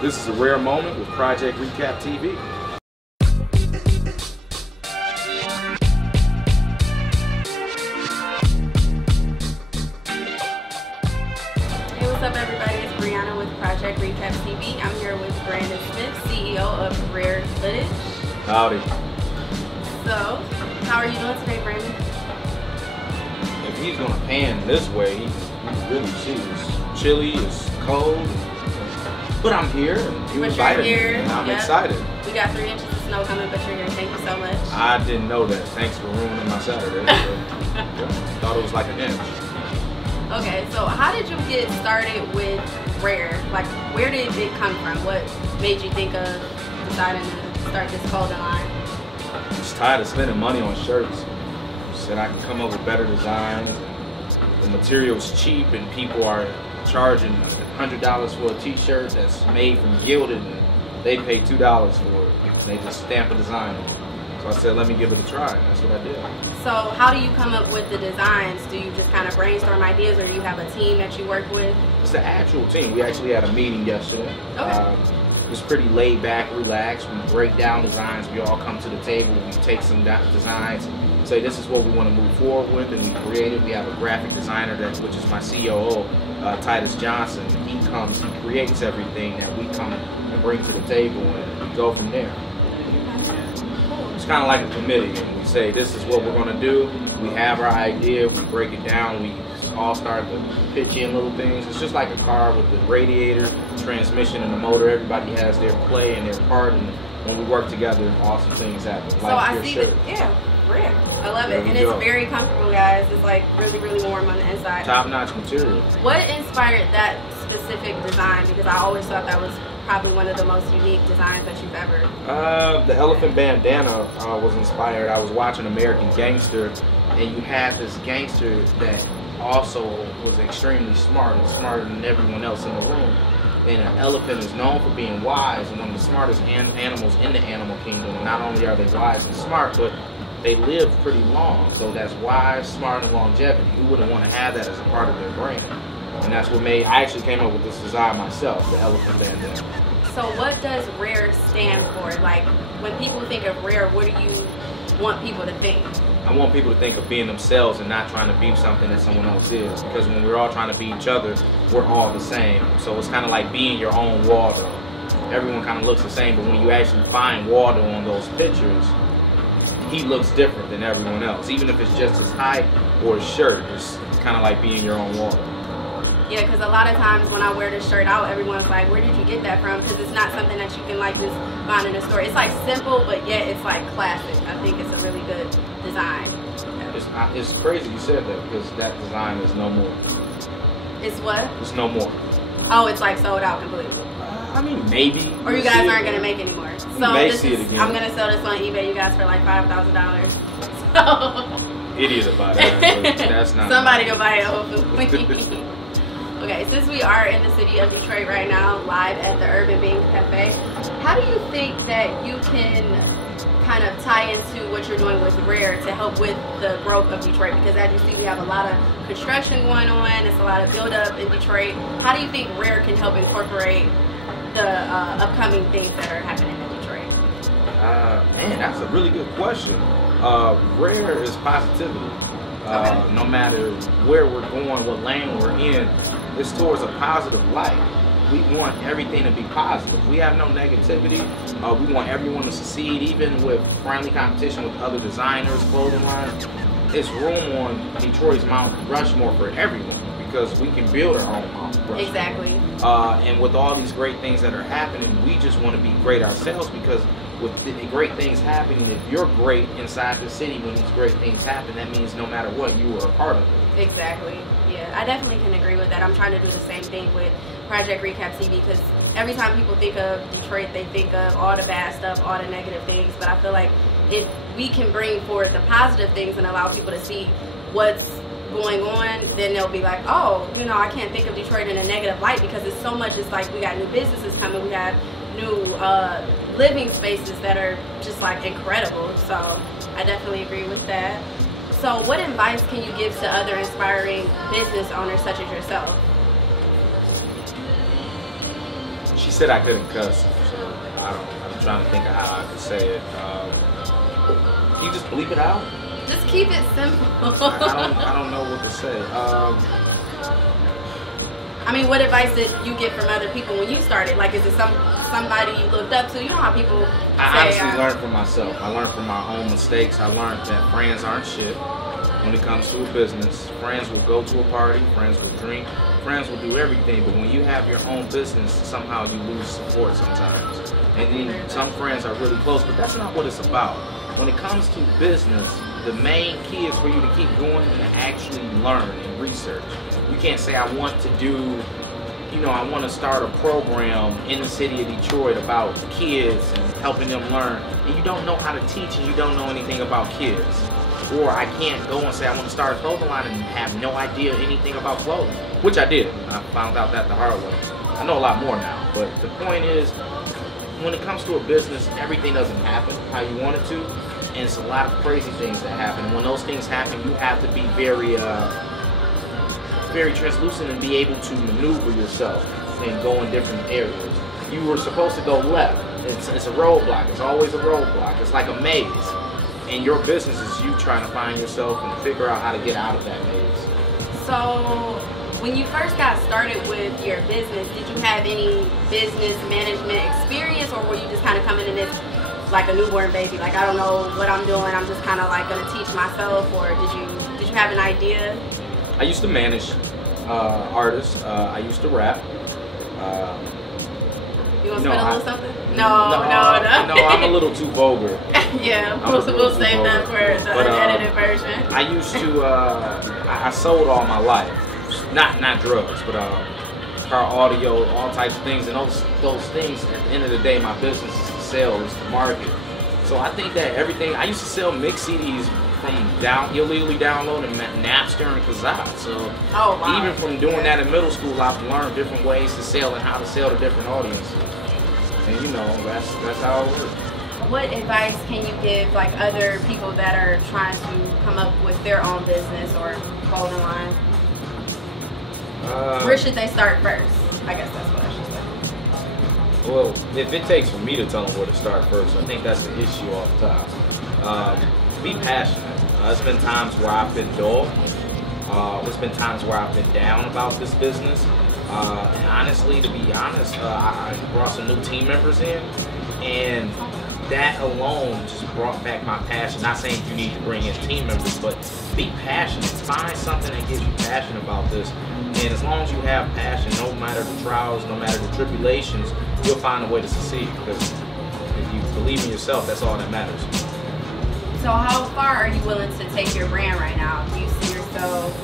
This is a rare moment with Project Recap TV. Hey, what's up everybody? It's Brianna with Project Recap TV. I'm here with Brandon Smith, CEO of Rhare footage. Howdy. So, how are you doing today, Brandon? If he's gonna pan this way, you can really see it's chilly, it's cold, but I'm here and you invited me, and I'm excited. We got 3 inches of snow coming, but you're here. Thank you so much. I didn't know that. Thanks for ruining my Saturday. Thought it was like an inch. Okay, so how did you get started with Rhare? Like, where did it come from? What made you think of deciding to start this clothing line? I'm just tired of spending money on shirts. Said I can come up with better designs. The material's cheap and people are charging $100 for a t-shirt that's made from gilded and they pay $2 for it. And they just stamp a design on it. So I said, let me give it a try, and that's what I did. So how do you come up with the designs? Do you just kind of brainstorm ideas, or do you have a team that you work with? It's the actual team. We actually had a meeting yesterday. Okay. It's pretty laid back, relaxed. We break down designs. We all come to the table. We take some designs, say this is what we want to move forward with, and we create it. We have a graphic designer, which is my COO, Titus Johnson. He comes, he creates everything that we come and bring to the table, and we go from there. It's kind of like a committee, and we say this is what we're going to do. We have our idea, we break it down, we all start to pitch in little things. It's just like a car with the radiator, transmission, and the motor. Everybody has their play and their part, and when we work together, awesome things happen. So I see that, yeah, Rhare. I love it, and it's very comfortable, guys. It's like really, really warm on the inside. Top-notch material. What inspired that specific design? Because I always thought that was probably one of the most unique designs that you've ever. The elephant bandana was inspired. I was watching American Gangster, and you had this gangster that also was extremely smart and smarter than everyone else in the room. And an elephant is known for being wise and one of the smartest animals in the animal kingdom. And not only are they wise and smart, but they live pretty long. So that's wise, smart, and longevity. You wouldn't want to have that as a part of their brand. And that's what made, I actually came up with this design myself, the elephant bandana. So what does Rhare stand for? Like, when people think of Rhare, what do you want people to think? I want people to think of being themselves and not trying to be something that someone else is. Because when we're all trying to be each other, we're all the same. So it's kind of like being your own Waldo. Everyone kind of looks the same, but when you actually find Waldo on those pictures, he looks different than everyone else. Even if it's just his height or his shirt, it's kind of like being your own Waldo. Yeah, because a lot of times when I wear this shirt out, everyone's like, where did you get that from? Because it's not something that you can like just find in a store. It's like simple, but yet it's like classic. I think it's a really good design. It's crazy you said that, because that design is no more. It's what? It's no more. Oh, it's like sold out completely. I mean, maybe. Or you guys aren't going to make anymore. So may see it again. I'm going to sell this on eBay, you guys, for like $5,000. So Idiots about that, but that's not. Somebody will buy it, hopefully. Okay, since we are in the city of Detroit right now, live at the Urban Bean Cafe, how do you think that you can kind of tie into what you're doing with Rhare to help with the growth of Detroit? Because as you see, we have a lot of construction going on. It's a lot of build-up in Detroit. How do you think Rhare can help incorporate the upcoming things that are happening in Detroit? Man, that's a really good question. Rhare is positivity. Okay. No matter where we're going, what lane we're in, it's towards a positive light. We want everything to be positive. We have no negativity. We want everyone to succeed, even with friendly competition with other designers, clothing lines. It's room on Detroit's Mount Rushmore for everyone, because we can build our own Mount Rushmore. Exactly. And with all these great things that are happening, we just want to be great ourselves, because with the great things happening, if you're great inside the city when these great things happen, that means no matter what, you are a part of it. Exactly. Yeah, I definitely can agree with that. I'm trying to do the same thing with Project Recap TV, because every time people think of Detroit, they think of all the bad stuff, all the negative things. But I feel like if we can bring forward the positive things and allow people to see what's going on, then they'll be like, oh, you know, I can't think of Detroit in a negative light, because it's so much. It's like we got new businesses coming, we have new living spaces that are just like incredible. So I definitely agree with that. So what advice can you give to other inspiring business owners such as yourself? She said I couldn't cuss, so I'm trying to think of how I could say it. Can you just bleep it out? Just keep it simple. I don't know what to say. I mean, what advice did you get from other people when you started? Like, is it somebody you looked up to? You know how people I honestly learned from myself. I learned from my own mistakes. I learned that friends aren't shit when it comes to a business. Friends will go to a party. Friends will drink. Friends will do everything. But when you have your own business, somehow you lose support sometimes. And then some friends are really close, but that's not what it's about. When it comes to business, the main key is for you to keep going and actually learn and research. You can't say, I want to do, you know, I want to start a program in the city of Detroit about kids and helping them learn, and you don't know how to teach and you don't know anything about kids. Or I can't go and say, I want to start a clothing line and have no idea anything about clothing, which I did. I found out that the hard way. I know a lot more now, but the point is, when it comes to a business, everything doesn't happen how you want it to, and it's a lot of crazy things that happen. And when those things happen, you have to be very translucent and be able to maneuver yourself and go in different areas. You were supposed to go left. It's a roadblock. It's always a roadblock. It's like a maze. And your business is you trying to find yourself and figure out how to get out of that maze. So, when you first got started with your business, did you have any business management experience, or were you just kind of coming in this like a newborn baby? Like, I don't know what I'm doing. I'm just kind of like going to teach myself, or did you have an idea? I used to manage artists. I used to rap. You want to spit a little something? No, I'm a little too vulgar. Yeah, we'll save that for the unedited version. I used to, I sold all my life. Not drugs, but car audio, all types of things. And those things, at the end of the day, my business is to sell, is to market. So I think that everything, I used to sell mixed CDs from illegally downloading Napster and Kazaa. So even from doing that in middle school, I've learned different ways to sell and how to sell to different audiences. And you know, that's how it works. What advice can you give like other people that are trying to come up with their own business or clothing line? Where should they start first? I guess that's what I should say. Well, if it takes for me to tell them where to start first, I think that's the issue off the top. Be passionate. There's been times where I've been dull. There's been times where I've been down about this business. And honestly, to be honest, I brought some new team members in, and that alone just brought back my passion. Not saying you need to bring in team members, but be passionate. Find something that gives you passion about this. And as long as you have passion, no matter the trials, no matter the tribulations, you'll find a way to succeed. Because if you believe in yourself, that's all that matters. So how far are you willing to take your brand right now? Do you see yourself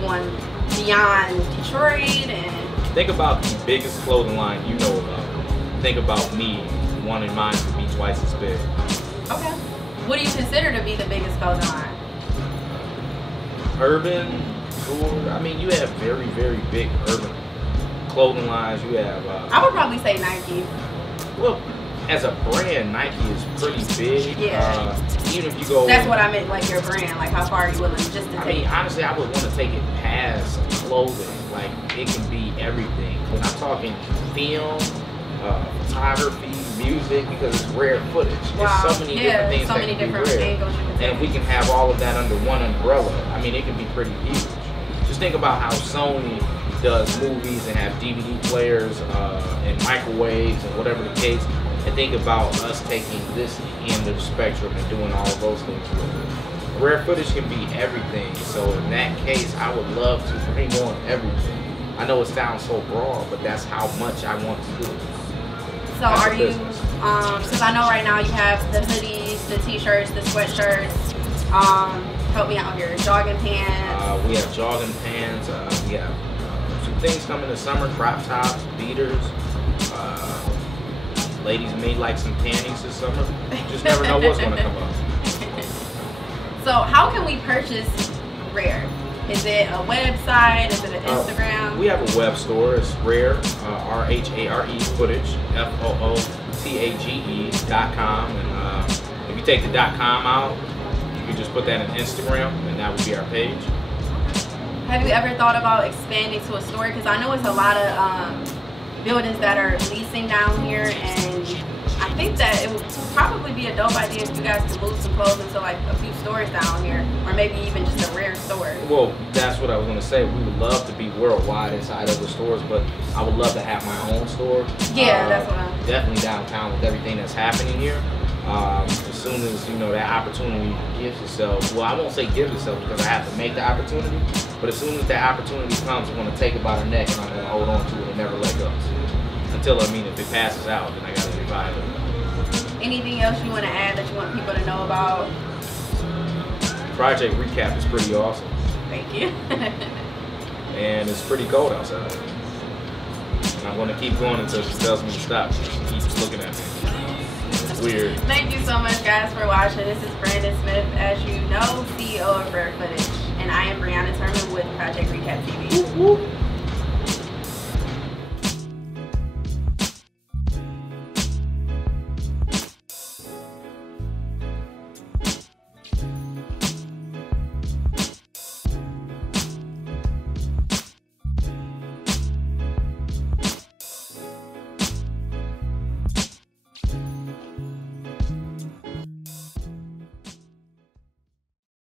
going beyond Detroit? And think about the biggest clothing line you know about. Think about me wanting mine to be twice as big. Okay. What do you consider to be the biggest clothing line? Urban, tour. I mean, you have very, very big urban clothing lines. You have. I would probably say Nike. Well, as a brand, Nike is pretty big. Yeah. Even if you go. That's what I meant, like your brand. Like, how far are you willing just to take? I mean, honestly, I would want to take it past clothing. Like, it can be everything. When I'm talking film, photography, music, because it's rare footage. Wow. There's so many different things so many different angles you can take. And if we can have all of that under one umbrella, I mean, it can be pretty huge. Just think about how Sony does movies and have DVD players and microwaves and whatever the case. And think about us taking this end of the spectrum and doing all of those things with it. Rare footage can be everything. So in that case, I would love to bring on everything. I know it sounds so broad, but that's how much I want to do it. So are you, because I know right now you have the hoodies, the t-shirts, the sweatshirts, help me out here, jogging pants. We have jogging pants, we have some things coming this summer, crop tops, beaters. Ladies may like some panties this summer. You just never know what's going to come up. So how can we purchase Rhare? Is it a website? Is it an Instagram? We have a web store. It's Rhare, R-H-A-R-E, footage, F-O-O-T-A-G-E.com. And if you take the .com out, you can just put that in Instagram, and that would be our page. Have you ever thought about expanding to a store? Because I know it's a lot of buildings that are leasing down here, and I think that it would probably be a dope idea if you guys could move some clothes into like a few stores down here, or maybe even just a Rare store. Well, that's what I was gonna say. We would love to be worldwide inside of the stores, but I would love to have my own store. Yeah, that's what I'm. Definitely downtown with everything that's happening here. As soon as that opportunity gives itself, well, I won't say gives itself because I have to make the opportunity, but as soon as that opportunity comes, I'm gonna take it by the neck and I'm gonna hold on to it and never let go. Until, if it passes out, then I gotta revive it. Anything else you want to add that you want people to know about? Project Recap is pretty awesome. Thank you. And it's pretty cold outside. And I'm gonna keep going until she tells me to stop. She keeps looking at me. It's weird. Thank you so much, guys, for watching. This is Brandon Smith, as you know, CEO of Rhare Footage, and I am Brianna Turman with Project Recap TV. Woo, woo.